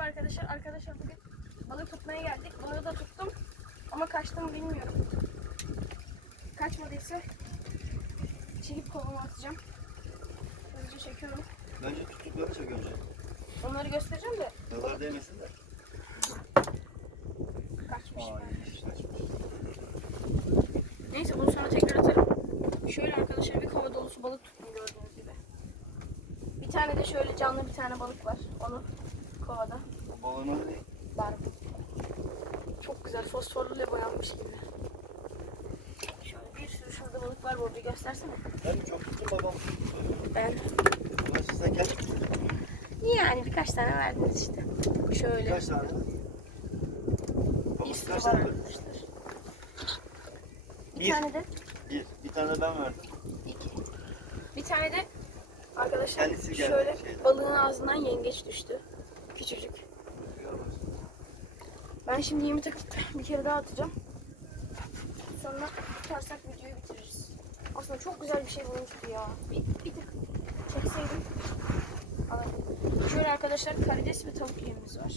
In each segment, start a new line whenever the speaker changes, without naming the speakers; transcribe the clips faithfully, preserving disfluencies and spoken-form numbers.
Merhaba arkadaşlar. Arkadaşlar bugün balık tutmaya geldik. Balığı da tuttum ama kaçtı mı bilmiyorum. Kaçmadıysa çekip kovama atacağım. Hızlıca çekiyorum.
Bence tuttukları çek önce.
Onları göstereceğim de.
Nazar değmesin de.
Kaçmış.
Aa, iyi, kaçmış.
Neyse bunu sonra tekrar atarım. Şöyle arkadaşlar bir kova dolusu balık tuttum gördüğünüz gibi. Bir tane de şöyle canlı bir tane balık var. Onu kovada.
O balığın adı ne?
Barbun. Çok güzel fosforluyla boyanmış gibi. Şöyle bir sürü şurada balık var, burada göstersene.
Ben mi çok tuttum, babam tuttu.
Ben
Dolayısıyla sen kaç tuttun?
yani birkaç tane verdiniz işte. Şöyle.
Kaç tane?
Bir
Babam
sürü
kaç
var
tane?
arkadaşlar. Bir,
Bir.
tane de
Bir. Bir tane ben verdim.
iki. Bir tane de arkadaşlar
Kendisi geldi,
şöyle
şeyden.
balığın ağzından yengeç düştü. Küçücük. Ben şimdi yemi takıp bir kere daha atacağım. Sonra tutarsak videoyu bitiririz. Aslında çok güzel bir şey bulmuştu ya. Bir, bir tık çekseydim. Alayım. Şöyle arkadaşlar karides ve tavuk yemimiz var.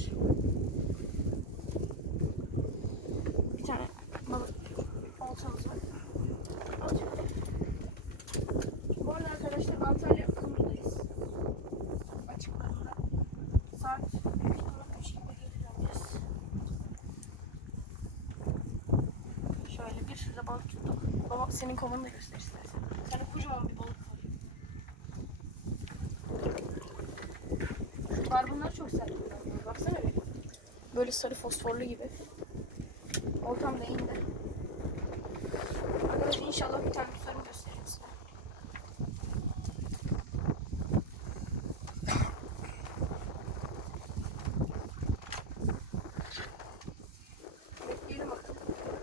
Bir tane balık oltamız var. Atıyorum. Bu arada arkadaşlar Antalya Kumru'dayız. Açıklarında. Saat üç gibi geleceğiz. Şöyle bir sürü balık tuttuk. Baba senin kovanı da göster istersen. Sana kocaman bir balık var. Şu barbunlar çok sert. Baksana bir. Böyle sarı fosforlu gibi. Oltam da indi. Arkadaşlar inşallah bir tane tutarım göstereyim size. Bekleyelim bakalım.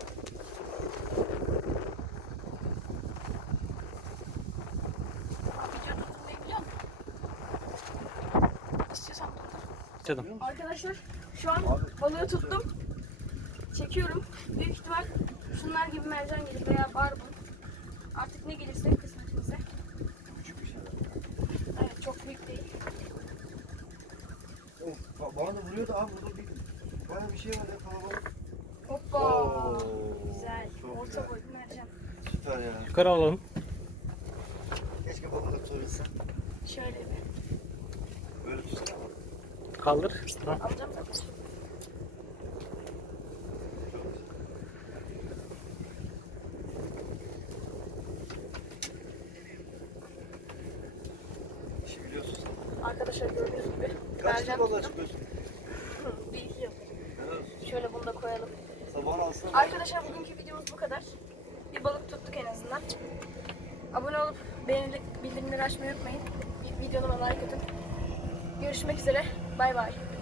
Video tutmayı biliyor musun? İstiyorsan tut.
Canım.
Arkadaşlar şu an balığı tuttum. Çekiyorum. Büyük ihtimal şunlar gibi mercan gelir veya barbun. Artık ne gelirse kısmetimize.
Küçük bir şey.
Evet çok büyük değil.
Of, ba- bana da vuruyordu abi, burada bir bana bir şey var ya, kalabalık.
Hoppa.
Oo,
Güzel.
çok
Orta
güzel.
boylu mercan.
Süper ya.
Yukarı alalım.
Keşke babam da tutabilse.
Şöyle bir.
Böyle tutsana bak.
Kaldır. Ha.
Alacağım zaten.
İşi biliyorsun sen.
Arkadaşlar gördüğünüz gibi.
Kaç
Mercan
tane balığa
tuttum.
çıkıyorsun?
Hı, Bir iki yıl.
Helal olsun.
Şöyle bunu da koyalım.
Sabahın alsana.
Arkadaşlar bugünkü videomuz bu kadar. Bir balık tuttuk en azından. Abone olup beğenip bildirimleri açmayı unutmayın. Videoma like atın. Görüşmek üzere. Bay bay.